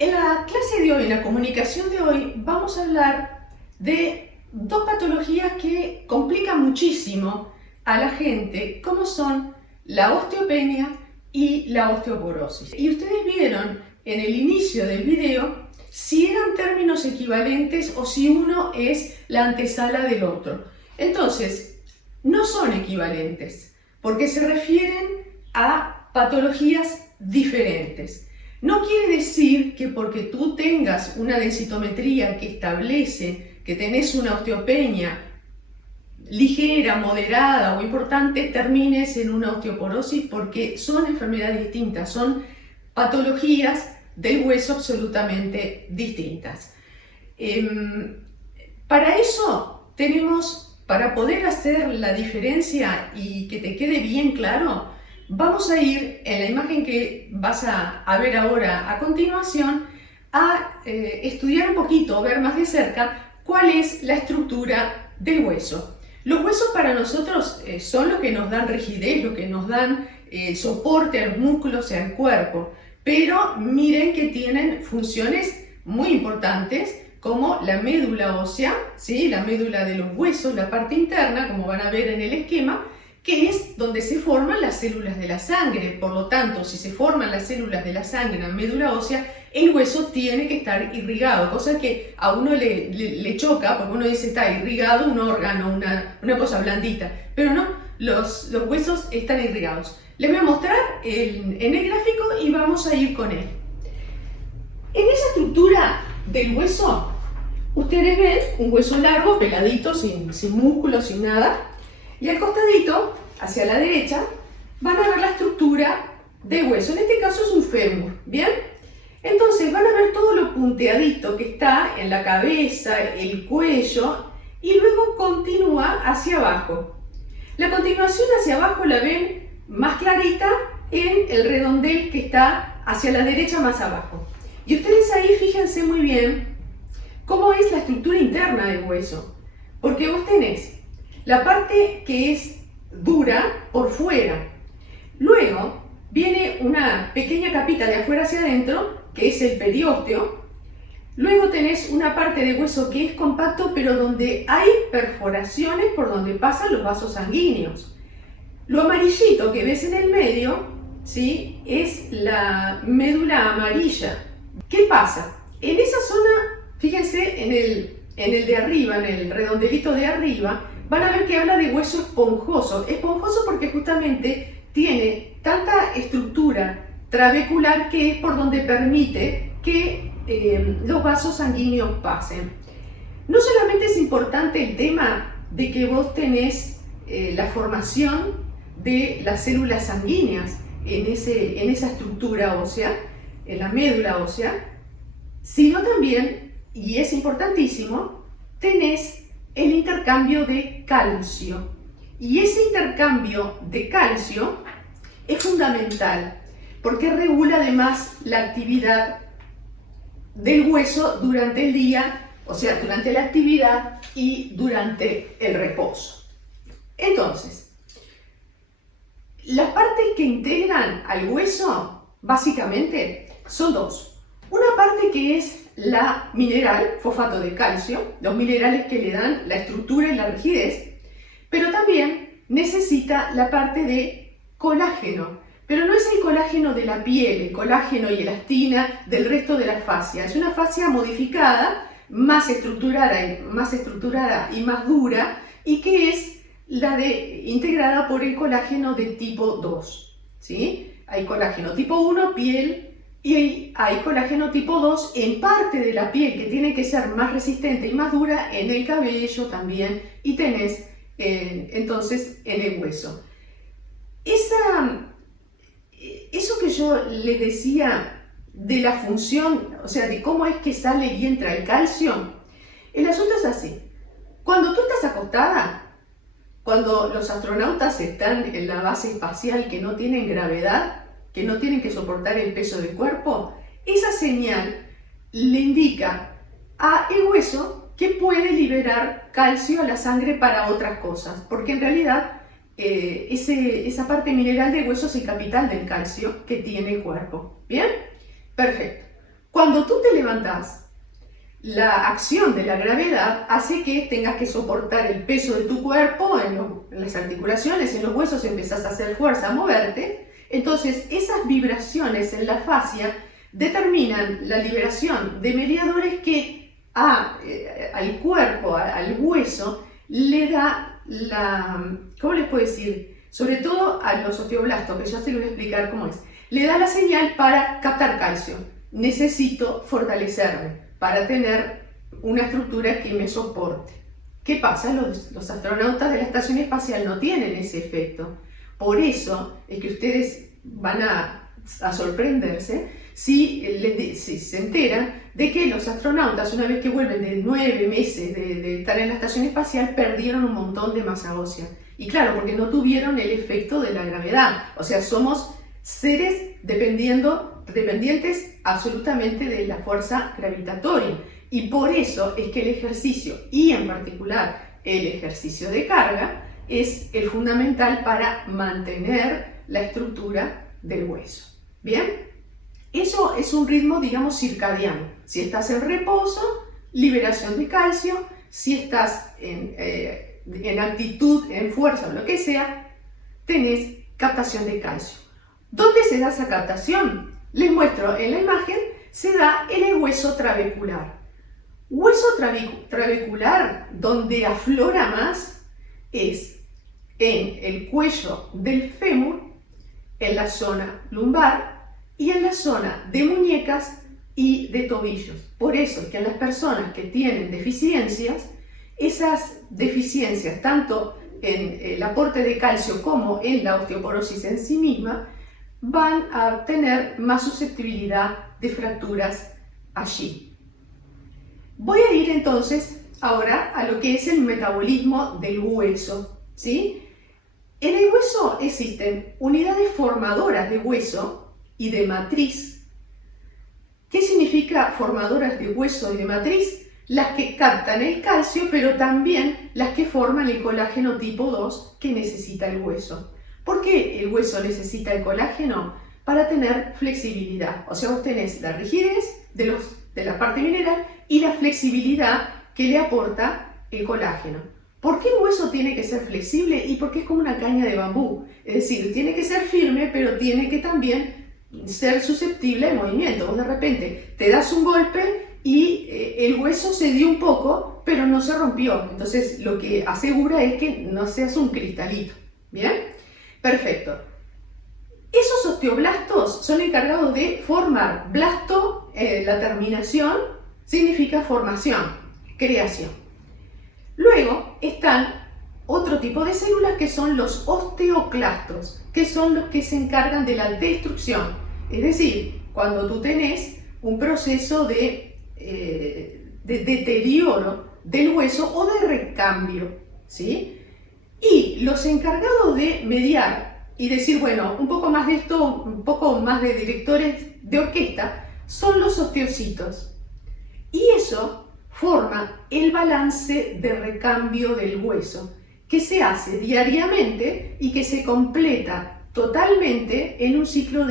En la clase de hoy, en la comunicación de hoy, vamos a hablar de dos patologías que complican muchísimo a la gente, como son la osteopenia y la osteoporosis. Y ustedes vieron en el inicio del video si eran términos equivalentes o si uno es la antesala del otro. Entonces, no son equivalentes, porque se refieren a patologías diferentes. No quiere decir que porque tú tengas una densitometría que establece que tenés una osteopenia ligera, moderada o importante, termines en una osteoporosis, porque son enfermedades distintas, son patologías del hueso absolutamente distintas. Para eso para poder hacer la diferencia y que te quede bien claro, vamos a ir en la imagen que vas a ver ahora a continuación a estudiar un poquito, ver más de cerca cuál es la estructura del hueso. Los huesos para nosotros son los que nos dan rigidez, los que nos dan soporte a los músculos y al cuerpo, pero miren que tienen funciones muy importantes como la médula ósea, ¿sí? La médula de los huesos, la parte interna, como van a ver en el esquema, que es donde se forman las células de la sangre. Por lo tanto, si se forman las células de la sangre en la médula ósea, el hueso tiene que estar irrigado, cosa que a uno le choca, porque uno dice está irrigado un órgano, una cosa blandita, pero no, los huesos están irrigados. Les voy a mostrar en el gráfico y vamos a ir con él. En esa estructura del hueso, ustedes ven un hueso largo, peladito, sin músculo, sin nada. Y al costadito, hacia la derecha, van a ver la estructura del hueso. En este caso es un fémur, ¿bien? Entonces van a ver todo lo punteadito que está en la cabeza, el cuello, y luego continúa hacia abajo. La continuación hacia abajo la ven más clarita en el redondel que está hacia la derecha más abajo. Y ustedes ahí fíjense muy bien cómo es la estructura interna del hueso, porque vos tenés la parte que es dura por fuera. Luego viene una pequeña capita de afuera hacia adentro, que es el periósteo. Luego tenés una parte de hueso que es compacto, pero donde hay perforaciones por donde pasan los vasos sanguíneos. Lo amarillito que ves en el medio, ¿sí? Es la médula amarilla. ¿Qué pasa? En esa zona, fíjense en el de arriba, en el redondelito de arriba, van a ver que habla de hueso esponjoso. Esponjoso porque justamente tiene tanta estructura trabecular que es por donde permite que los vasos sanguíneos pasen. No solamente es importante el tema de que vos tenés la formación de las células sanguíneas en esa estructura ósea, en la médula ósea, sino también, y es importantísimo, tenés el intercambio de calcio. Y ese intercambio de calcio es fundamental porque regula además la actividad del hueso durante el día, o sea, durante la actividad y durante el reposo. Entonces, las partes que integran al hueso básicamente son dos. Una parte que es la mineral, fosfato de calcio, los minerales que le dan la estructura y la rigidez, pero también necesita la parte de colágeno, pero no es el colágeno de la piel, el colágeno y elastina del resto de la fascia, es una fascia modificada, más estructurada y más dura, y que es integrada por el colágeno de tipo 2, ¿sí? Hay colágeno tipo 1, piel, y hay colágeno tipo 2 en parte de la piel que tiene que ser más resistente y más dura, en el cabello también, y tenés entonces en el hueso. Eso que yo les decía de la función, o sea, de cómo es que sale y entra el calcio, el asunto es así. Cuando tú estás acostada, cuando los astronautas están en la base espacial que no tienen gravedad, que no tienen que soportar el peso del cuerpo, esa señal le indica al hueso que puede liberar calcio a la sangre para otras cosas, porque en realidad esa parte mineral del hueso es el capital del calcio que tiene el cuerpo. ¿Bien? Perfecto. Cuando tú te levantás, la acción de la gravedad hace que tengas que soportar el peso de tu cuerpo en las articulaciones, en los huesos, empezás a hacer fuerza, a moverte. Entonces, esas vibraciones en la fascia determinan la liberación de mediadores que al cuerpo, al hueso, le da ¿cómo les puedo decir? Sobre todo a los osteoblastos, que ya se los voy a explicar cómo es. Le da la señal para captar calcio. Necesito fortalecerme para tener una estructura que me soporte. ¿Qué pasa? Los astronautas de la estación espacial no tienen ese efecto. Por eso es que ustedes van a sorprenderse si se enteran de que los astronautas, una vez que vuelven de 9 meses de estar en la estación espacial, perdieron un montón de masa ósea. Y claro, porque no tuvieron el efecto de la gravedad. O sea, somos seres dependientes absolutamente de la fuerza gravitatoria. Y por eso es que el ejercicio, y en particular el ejercicio de carga, es el fundamental para mantener la estructura del hueso. ¿Bien? Eso es un ritmo, digamos, circadiano. Si estás en reposo, liberación de calcio. Si estás en actitud, en fuerza o lo que sea, tenés captación de calcio. ¿Dónde se da esa captación? Les muestro en la imagen, se da en el hueso trabecular. Hueso trabecular donde aflora más es en el cuello del fémur, en la zona lumbar y en la zona de muñecas y de tobillos. Por eso es que en las personas que tienen deficiencias, esas deficiencias, tanto en el aporte de calcio como en la osteoporosis en sí misma, van a tener más susceptibilidad de fracturas allí. Voy a ir entonces ahora a lo que es el metabolismo del hueso, ¿sí? En el hueso existen unidades formadoras de hueso y de matriz. ¿Qué significa formadoras de hueso y de matriz? Las que captan el calcio, pero también las que forman el colágeno tipo 2 que necesita el hueso. ¿Por qué el hueso necesita el colágeno? Para tener flexibilidad. O sea, vos tenés la rigidez de la parte mineral y la flexibilidad que le aporta el colágeno. ¿Por qué el hueso tiene que ser flexible? Y porque es como una caña de bambú. Es decir, tiene que ser firme, pero tiene que también ser susceptible al movimiento. Vos de repente te das un golpe y el hueso se dio un poco, pero no se rompió. Entonces, lo que asegura es que no seas un cristalito. ¿Bien? Perfecto. Esos osteoblastos son encargados de formar. Blasto, la terminación, significa formación, creación. Luego están otro tipo de células que son los osteoclastos, que son los que se encargan de la destrucción. Es decir, cuando tú tenés un proceso de deterioro del hueso o de recambio, ¿sí? Y los encargados de mediar y decir, bueno, un poco más de esto, un poco más de directores de orquesta, son los osteocitos. Y eso forma el balance de recambio del hueso, que se hace diariamente y que se completa totalmente en un ciclo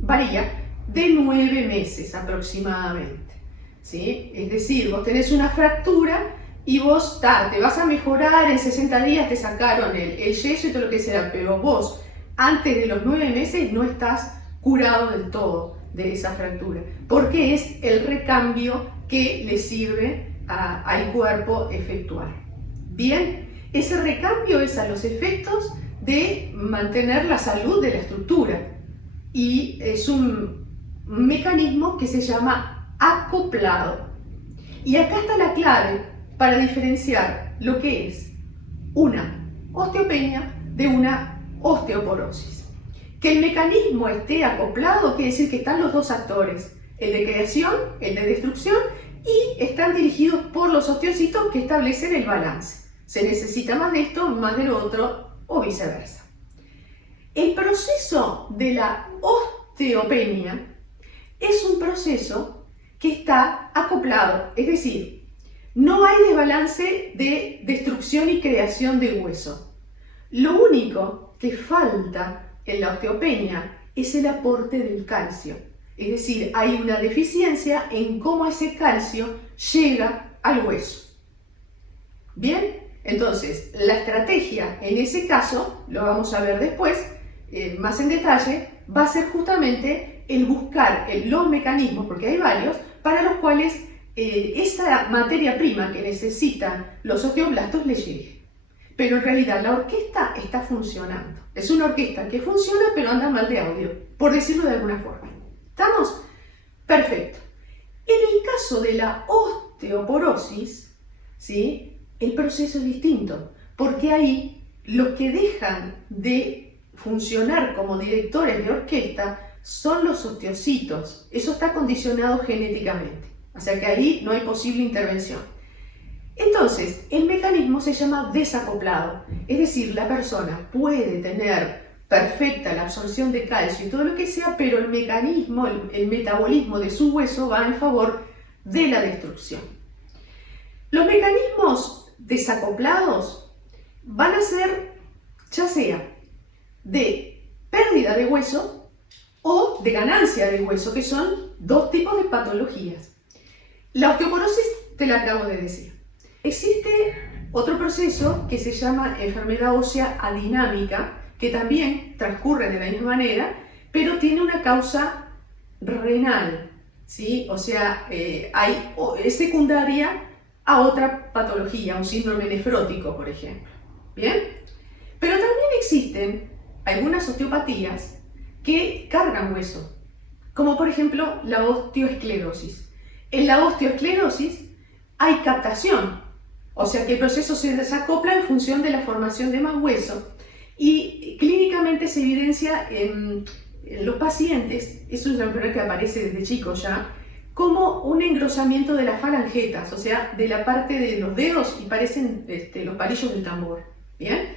varía de 9 meses aproximadamente, ¿sí? Es decir, vos tenés una fractura y vos te vas a mejorar, en 60 días te sacaron el yeso y todo lo que sea, pero vos antes de los 9 meses no estás curado del todo de esa fractura, porque es el recambio que le sirve al cuerpo efectuar. Bien, ese recambio es a los efectos de mantener la salud de la estructura y es un mecanismo que se llama acoplado. Y acá está la clave para diferenciar lo que es una osteopenia de una osteoporosis. Que el mecanismo esté acoplado quiere decir que están los dos actores, el de creación, el de destrucción, y están dirigidos por los osteocitos que establecen el balance. Se necesita más de esto, más de lo otro, o viceversa. El proceso de la osteopenia es un proceso que está acoplado, es decir, no hay desbalance de destrucción y creación de hueso. Lo único que falta en la osteopenia es el aporte del calcio. Es decir, hay una deficiencia en cómo ese calcio llega al hueso. ¿Bien? Entonces, la estrategia en ese caso, lo vamos a ver después, más en detalle, va a ser justamente el buscar los mecanismos, porque hay varios, para los cuales esa materia prima que necesitan los osteoblastos les llegue. Pero en realidad la orquesta está funcionando. Es una orquesta que funciona, pero anda mal de audio, por decirlo de alguna forma. ¿Estamos? Perfecto. En el caso de la osteoporosis, ¿sí?, el proceso es distinto, porque ahí los que dejan de funcionar como directores de orquesta son los osteocitos. Eso está condicionado genéticamente, o sea que ahí no hay posible intervención. Entonces, el mecanismo se llama desacoplado, es decir, la persona puede tener perfecta la absorción de calcio y todo lo que sea, pero el mecanismo, el metabolismo de su hueso va en favor de la destrucción. Los mecanismos desacoplados van a ser ya sea de pérdida de hueso o de ganancia de hueso, que son dos tipos de patologías. La osteoporosis te la acabo de decir. Existe otro proceso que se llama enfermedad ósea adinámica, que también transcurre de la misma manera, pero tiene una causa renal, ¿sí? O sea, es secundaria a otra patología, un síndrome nefrótico, por ejemplo. ¿Bien? Pero también existen algunas osteopatías que cargan hueso, como por ejemplo la osteoesclerosis. En la osteoesclerosis hay captación, o sea que el proceso se desacopla en función de la formación de más hueso y clínicamente se evidencia en los pacientes, es una enfermedad que aparece desde chicos ya, como un engrosamiento de las falangetas, o sea, de la parte de los dedos y parecen los palillos del tambor. ¿Bien?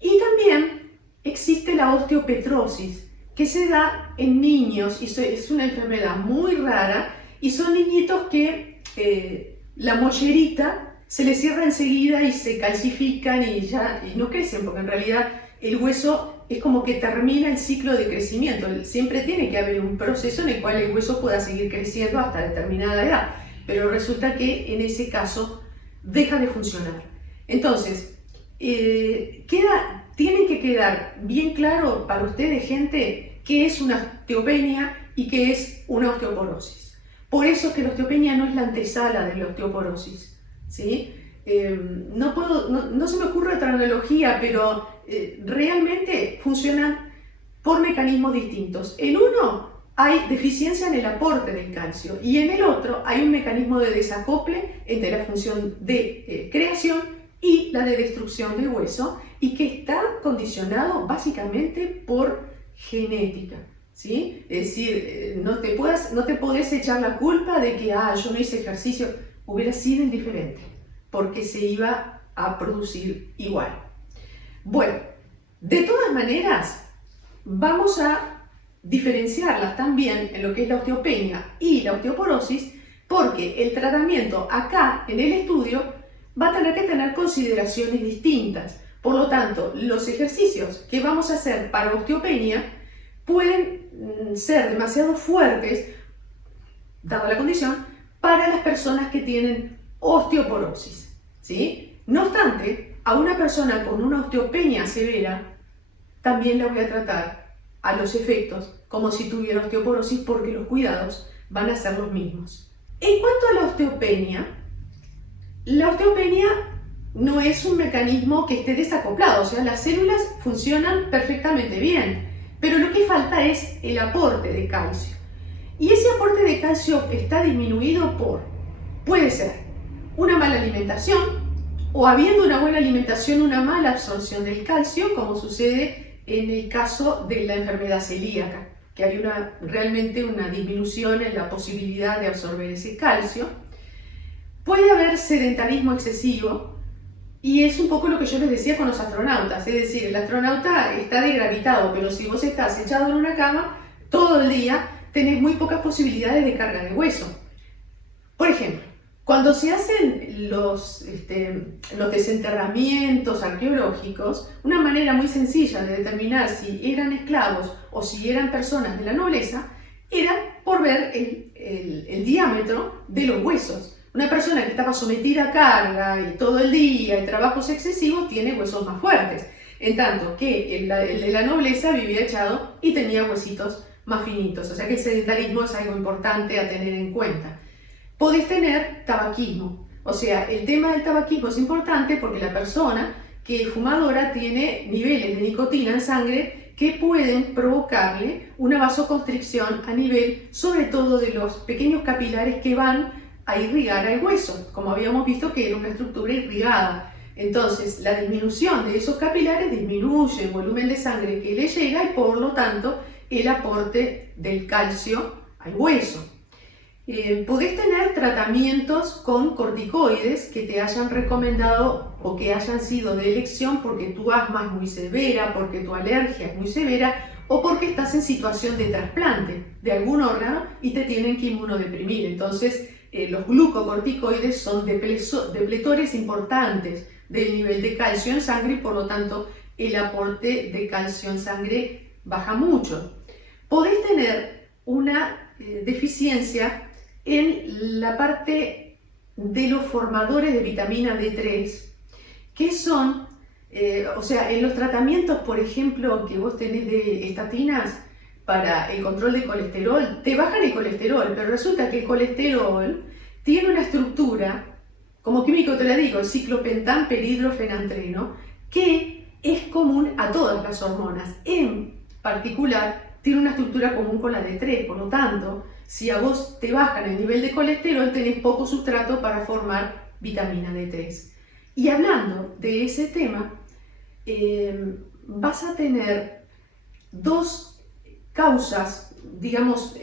Y también existe la osteopetrosis, que se da en niños y es una enfermedad muy rara y son niñitos que la mollerita se les cierra enseguida y se calcifican y no crecen, porque en realidad el hueso es como que termina el ciclo de crecimiento. Siempre tiene que haber un proceso en el cual el hueso pueda seguir creciendo hasta determinada edad, pero resulta que en ese caso deja de funcionar. Entonces, tiene que quedar bien claro para ustedes, gente, qué es una osteopenia y qué es una osteoporosis. Por eso es que la osteopenia no es la antesala de la osteoporosis, ¿sí? No se me ocurre otra analogía, pero realmente funcionan por mecanismos distintos. En uno hay deficiencia en el aporte del calcio y en el otro hay un mecanismo de desacople entre la función de creación y la de destrucción del hueso, y que está condicionado básicamente por genética, ¿sí? Es decir, no te podés echar la culpa de que yo no hice ejercicio, hubiera sido indiferente, porque se iba a producir igual. Bueno, de todas maneras, vamos a diferenciarlas también en lo que es la osteopenia y la osteoporosis, porque el tratamiento acá en el estudio va a tener que tener consideraciones distintas. Por lo tanto, los ejercicios que vamos a hacer para osteopenia pueden ser demasiado fuertes, dada la condición, para las personas que tienen osteoporosis, ¿sí? No obstante, a una persona con una osteopenia severa también la voy a tratar a los efectos como si tuviera osteoporosis, porque los cuidados van a ser los mismos. En cuanto a la osteopenia no es un mecanismo que esté desacoplado, o sea, las células funcionan perfectamente bien, pero lo que falta es el aporte de calcio. Y ese aporte de calcio está disminuido puede ser una mala alimentación, o habiendo una buena alimentación, una mala absorción del calcio, como sucede en el caso de la enfermedad celíaca, que hay realmente una disminución en la posibilidad de absorber ese calcio. Puede haber sedentarismo excesivo, y es un poco lo que yo les decía con los astronautas, es decir, el astronauta está degravitado, pero si vos estás echado en una cama todo el día, tenés muy pocas posibilidades de carga de hueso. Por ejemplo, cuando se hacen los desenterramientos arqueológicos, una manera muy sencilla de determinar si eran esclavos o si eran personas de la nobleza era por ver el diámetro de los huesos. Una persona que estaba sometida a carga y todo el día y trabajos excesivos tiene huesos más fuertes, en tanto que el de la nobleza vivía echado y tenía huesitos más finitos. O sea que el sedentarismo es algo importante a tener en cuenta. Podés tener tabaquismo, o sea, el tema del tabaquismo es importante porque la persona que es fumadora tiene niveles de nicotina en sangre que pueden provocarle una vasoconstricción a nivel, sobre todo, de los pequeños capilares que van a irrigar al hueso, como habíamos visto que era una estructura irrigada. Entonces, la disminución de esos capilares disminuye el volumen de sangre que le llega y, por lo tanto, el aporte del calcio al hueso. Podés tener tratamientos con corticoides que te hayan recomendado o que hayan sido de elección porque tu asma es muy severa, porque tu alergia es muy severa o porque estás en situación de trasplante de algún órgano y te tienen que inmunodeprimir. Entonces, los glucocorticoides son depletores importantes del nivel de calcio en sangre y, por lo tanto, el aporte de calcio en sangre baja mucho. Podés tener una deficiencia en la parte de los formadores de vitamina D3, que son, o sea, en los tratamientos, por ejemplo, que vos tenés de estatinas para el control de colesterol, te bajan el colesterol, pero resulta que el colesterol tiene una estructura, como químico te la digo, el ciclopentanperidrofenantreno, que es común a todas las hormonas. En particular, tiene una estructura común con la D3, por lo tanto, si a vos te bajan el nivel de colesterol, tenés poco sustrato para formar vitamina D3. Y hablando de ese tema, vas a tener dos causas, digamos,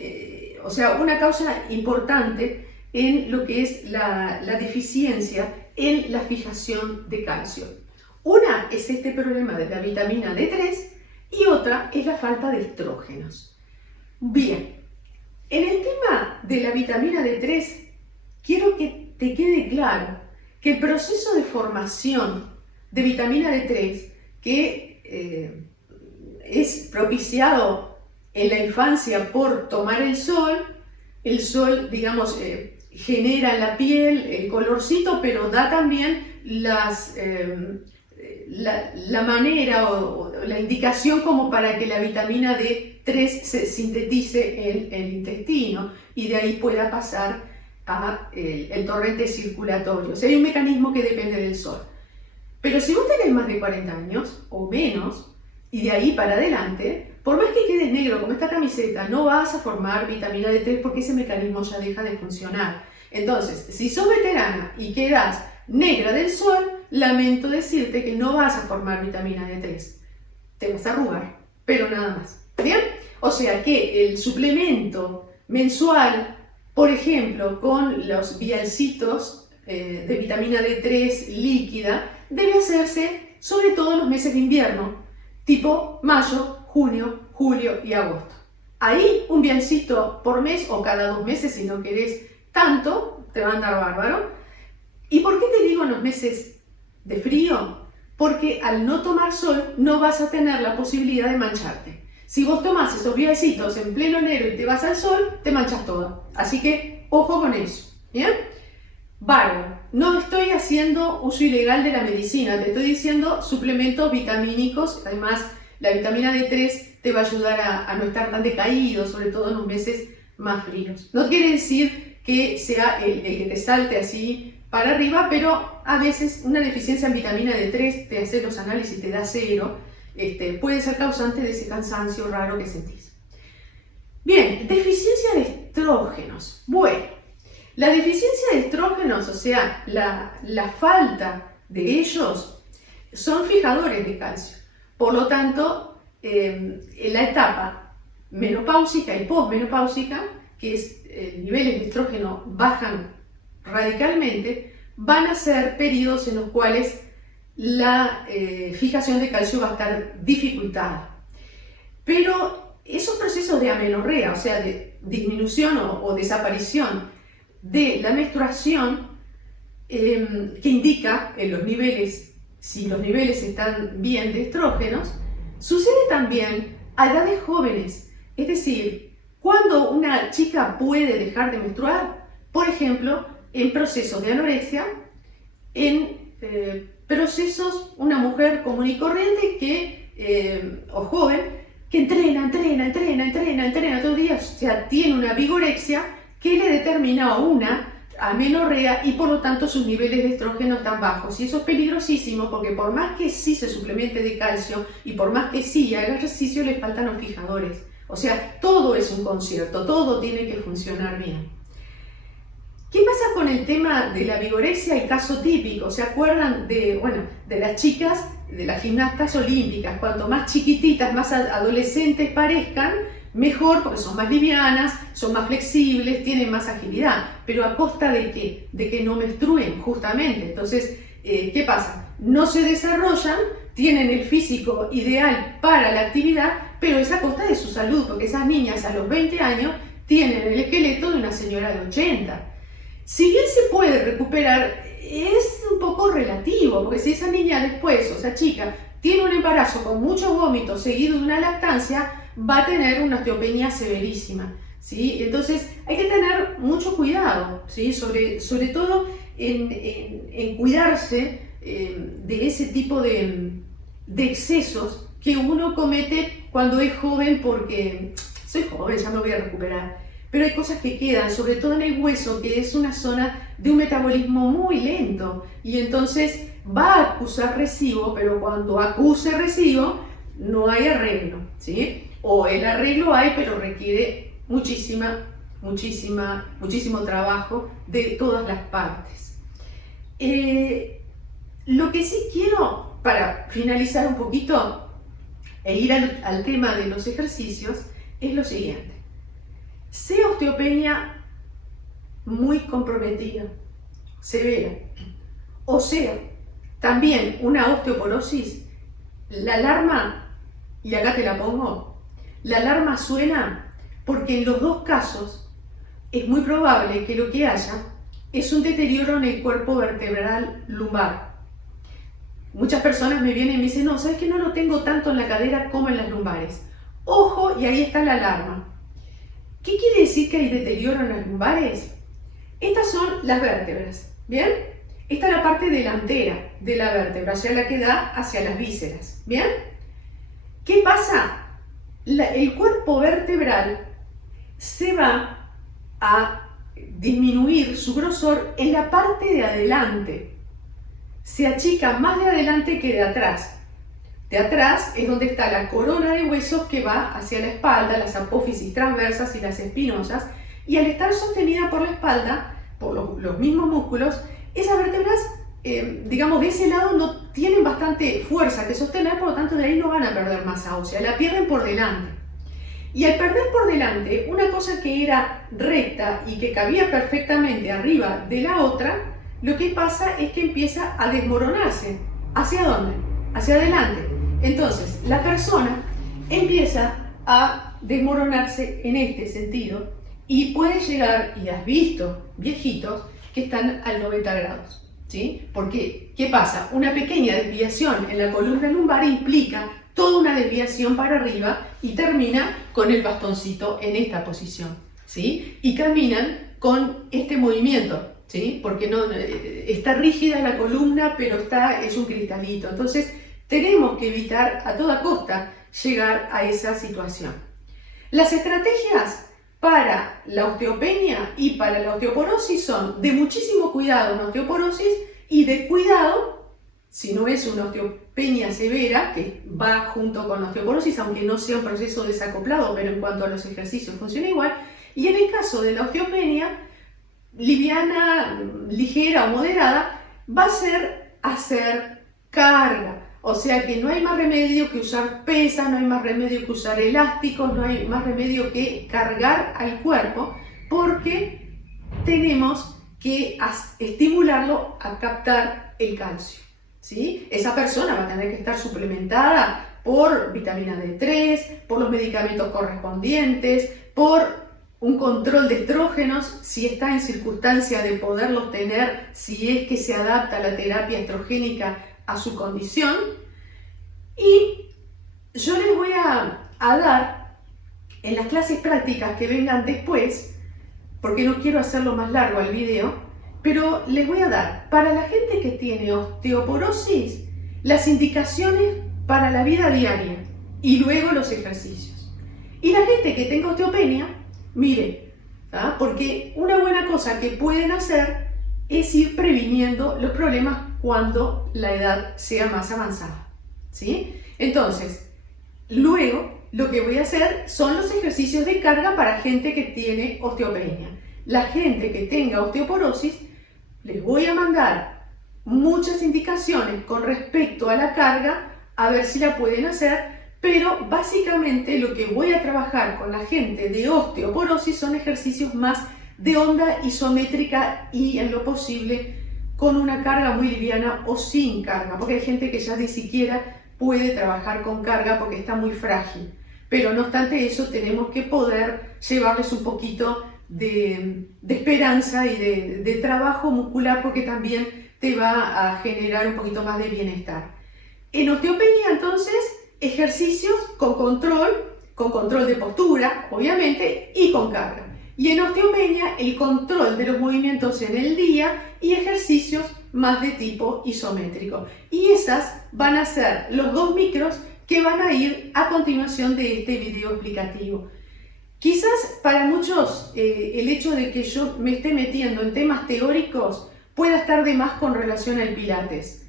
o sea, una causa importante en lo que es la deficiencia en la fijación de calcio. Una es este problema de la vitamina D3 y otra es la falta de estrógenos. Bien, en el tema de la vitamina D3, quiero que te quede claro que el proceso de formación de vitamina D3, que es propiciado en la infancia por tomar el sol, digamos, genera en la piel el colorcito, pero da también la manera o la indicación como para que la vitamina D3 se sintetice en el intestino y de ahí pueda pasar a el torrente circulatorio. O sea, hay un mecanismo que depende del sol. Pero si vos tenés más de 40 años o menos y de ahí para adelante, por más que quedes negro como esta camiseta, no vas a formar vitamina D3 porque ese mecanismo ya deja de funcionar. Entonces, si sos veterana y quedás negra del sol, lamento decirte que no vas a formar vitamina D3. Te vas a arrugar, pero nada más. ¿Bien? O sea que el suplemento mensual, por ejemplo, con los vialcitos de vitamina D3 líquida, debe hacerse sobre todo en los meses de invierno, tipo mayo, junio, julio y agosto. Ahí un vialcito por mes o cada 2 meses si no querés tanto, te va a andar bárbaro. ¿Y por qué te digo en los meses de frío? Porque al no tomar sol no vas a tener la posibilidad de mancharte. Si vos tomás esos vialcitos en pleno enero y te vas al sol, te manchas toda. Así que ojo con eso. ¿Bien? Bárbaro. No estoy haciendo uso ilegal de la medicina, te estoy diciendo suplementos vitamínicos. Además, la vitamina D3 te va a ayudar a no estar tan decaído, sobre todo en los meses más fríos. No quiere decir que sea el que te salte así para arriba, pero a veces una deficiencia en vitamina D3, te hace los análisis y te da 0, puede ser causante de ese cansancio raro que sentís. Bien, deficiencia de estrógenos. Bueno, la deficiencia de estrógenos, o sea, la falta de ellos, son fijadores de calcio. Por lo tanto, en la etapa menopáusica y posmenopáusica, que es niveles de estrógeno bajan radicalmente, van a ser periodos en los cuales la fijación de calcio va a estar dificultada. Pero esos procesos de amenorrea, o sea, de disminución o desaparición de la menstruación, que indica en los niveles, si los niveles están bien de estrógenos, sucede también a edades jóvenes. Es decir, ¿Cuándo una chica puede dejar de menstruar? Por ejemplo, en procesos de anorexia, en procesos, una mujer común y corriente o joven, que entrena todo el día, o sea, tiene una vigorexia que le determina una amenorrea y por lo tanto sus niveles de estrógeno están bajos. Y eso es peligrosísimo porque por más que sí se suplemente de calcio y por más que sí haga ejercicio, le faltan los fijadores. O sea, todo es un concierto, todo tiene que funcionar bien. ¿Qué pasa con el tema de la vigorexia? El caso típico, ¿se acuerdan de las chicas, de las gimnastas olímpicas? Cuanto más chiquititas, más adolescentes parezcan, mejor, porque son más livianas, son más flexibles, tienen más agilidad. ¿Pero a costa de qué? De que no menstruen, justamente. Entonces, ¿qué pasa? No se desarrollan, tienen el físico ideal para la actividad, pero es a costa de su salud, porque esas niñas a los 20 años tienen el esqueleto de una señora de 80. Si bien se puede recuperar, es un poco relativo, porque si esa niña después, o esa chica, tiene un embarazo con mucho vómito seguido de una lactancia, va a tener una osteopenia severísima, ¿sí? Entonces hay que tener mucho cuidado, ¿sí? Sobre todo en cuidarse de ese tipo de excesos que uno comete cuando es joven, porque soy joven, ya me voy a recuperar. Pero hay cosas que quedan, sobre todo en el hueso, que es una zona de un metabolismo muy lento, y entonces va a acusar recibo, pero cuando acuse recibo no hay arreglo, ¿sí? O el arreglo hay, pero requiere muchísimo trabajo de todas las partes. Lo que sí quiero, para finalizar un poquito e ir al tema de los ejercicios, es lo siguiente. Sea osteopenia muy comprometida, severa, o sea, también una osteoporosis, la alarma, y acá te la pongo, la alarma suena porque en los dos casos es muy probable que lo que haya es un deterioro en el cuerpo vertebral lumbar. Muchas personas me vienen y me dicen, no, ¿sabes que no lo tengo tanto en la cadera como en las lumbares? Ojo, y ahí está la alarma. ¿Qué quiere decir que hay deterioro en las lumbares? Estas son las vértebras, ¿bien? Esta es la parte delantera de la vértebra, o sea, la que da hacia las vísceras, ¿bien? ¿Qué pasa? El cuerpo vertebral se va a disminuir su grosor en la parte de adelante. Se achica más de adelante que de atrás. De atrás es donde está la corona de huesos que va hacia la espalda, las apófisis transversas y las espinosas, y al estar sostenida por la espalda, por los mismos músculos, esas vértebras, digamos, de ese lado no tienen bastante fuerza que sostener, por lo tanto de ahí no van a perder masa ósea, la pierden por delante. Y al perder por delante una cosa que era recta y que cabía perfectamente arriba de la otra, lo que pasa es que empieza a desmoronarse. ¿Hacia dónde? Hacia adelante. Entonces, la persona empieza a desmoronarse en este sentido y puede llegar, y has visto viejitos que están al 90 grados, ¿sí? Porque, ¿qué pasa? Una pequeña desviación en la columna lumbar implica toda una desviación para arriba y termina con el bastoncito en esta posición, ¿sí? Y caminan con este movimiento, ¿sí? Porque no, está rígida la columna, pero es un cristalito. Entonces, tenemos que evitar a toda costa llegar a esa situación. Las estrategias para la osteopenia y para la osteoporosis son de muchísimo cuidado en la osteoporosis y de cuidado, si no es una osteopenia severa, que va junto con la osteoporosis, aunque no sea un proceso desacoplado, pero en cuanto a los ejercicios funciona igual. Y en el caso de la osteopenia, liviana, ligera o moderada, va a ser hacer carga. O sea que no hay más remedio que usar pesas, no hay más remedio que usar elásticos, no hay más remedio que cargar al cuerpo, porque tenemos que estimularlo a captar el calcio, ¿sí? Esa persona va a tener que estar suplementada por vitamina D3, por los medicamentos correspondientes, por un control de estrógenos, si está en circunstancia de poderlos tener, si es que se adapta la terapia estrogénica a su condición. Y yo les voy a dar En las clases prácticas que vengan después, porque no quiero hacerlo más largo el video, pero les voy a dar para la gente que tiene osteoporosis las indicaciones para la vida diaria y luego los ejercicios. Y la gente que tenga osteopenia, mire, ¿ah? Porque una buena cosa que pueden hacer es ir previniendo los problemas cuando la edad sea más avanzada, ¿sí? Entonces, luego lo que voy a hacer son los ejercicios de carga para gente que tiene osteopenia. La gente que tenga osteoporosis, les voy a mandar muchas indicaciones con respecto a la carga, a ver si la pueden hacer, pero básicamente lo que voy a trabajar con la gente de osteoporosis son ejercicios más de onda isométrica y en lo posible con una carga muy liviana o sin carga, porque hay gente que ya ni siquiera puede trabajar con carga porque está muy frágil. Pero no obstante eso, tenemos que poder llevarles un poquito de esperanza y de trabajo muscular, porque también te va a generar un poquito más de bienestar. En osteopenia, entonces, ejercicios con control de postura, obviamente, y con carga. Y en osteopenia, el control de los movimientos en el día y ejercicios más de tipo isométrico. Y esas van a ser los 2 micros que van a ir a continuación de este video explicativo. Quizás para muchos el hecho de que yo me esté metiendo en temas teóricos pueda estar de más con relación al Pilates.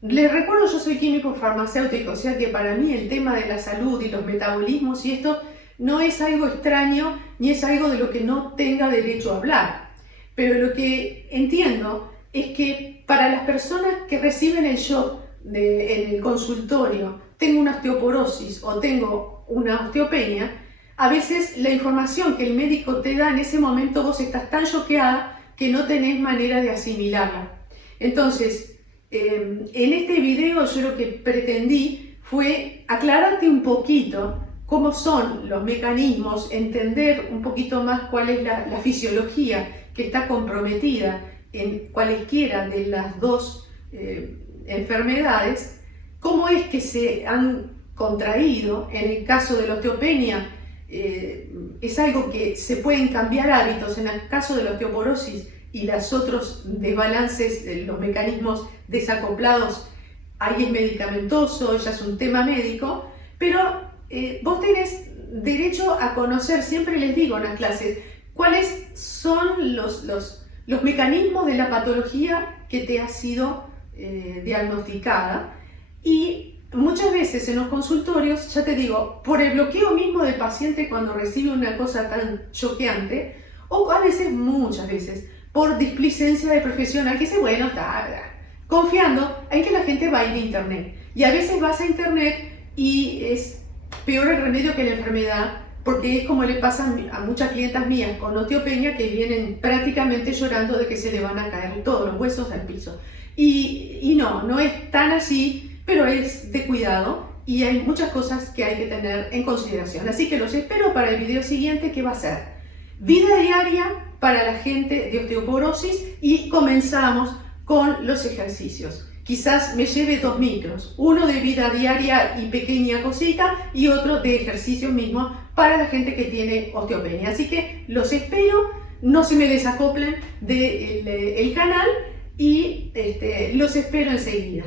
Les recuerdo, yo soy químico farmacéutico, o sea que para mí el tema de la salud y los metabolismos y esto no es algo extraño ni es algo de lo que no tenga derecho a hablar. Pero lo que entiendo es que para las personas que reciben el shock en el consultorio, tengo una osteoporosis o tengo una osteopenia, a veces la información que el médico te da en ese momento vos estás tan choqueada que no tenés manera de asimilarla. Entonces, en este video yo lo que pretendí fue aclararte un poquito cómo son los mecanismos, entender un poquito más cuál es la fisiología que está comprometida en cualesquiera de las dos enfermedades, cómo es que se han contraído. En el caso de la osteopenia es algo que se pueden cambiar hábitos. En el caso de la osteoporosis y los otros desbalances, los mecanismos desacoplados, ahí es medicamentoso, ya es un tema médico, pero vos tenés derecho a conocer, siempre les digo en las clases, cuáles son los mecanismos de la patología que te ha sido diagnosticada. Y muchas veces en los consultorios, ya te digo, por el bloqueo mismo del paciente cuando recibe una cosa tan choqueante, o a veces, muchas veces, por displicencia de profesional que dice, bueno, está, confiando en que la gente va a ir a internet. Y a veces vas a internet y es peor el remedio que la enfermedad, porque es como le pasa a muchas clientas mías con osteopenia que vienen prácticamente llorando de que se le van a caer todos los huesos al piso. Y no es tan así, pero es de cuidado y hay muchas cosas que hay que tener en consideración. Así que los espero para el video siguiente, que va a ser vida diaria para la gente de osteoporosis, y comenzamos con los ejercicios. Quizás me lleve 2 micros, uno de vida diaria y pequeña cosita y otro de ejercicio mismo para la gente que tiene osteopenia. Así que los espero, no se me desacoplen del canal y los espero enseguida.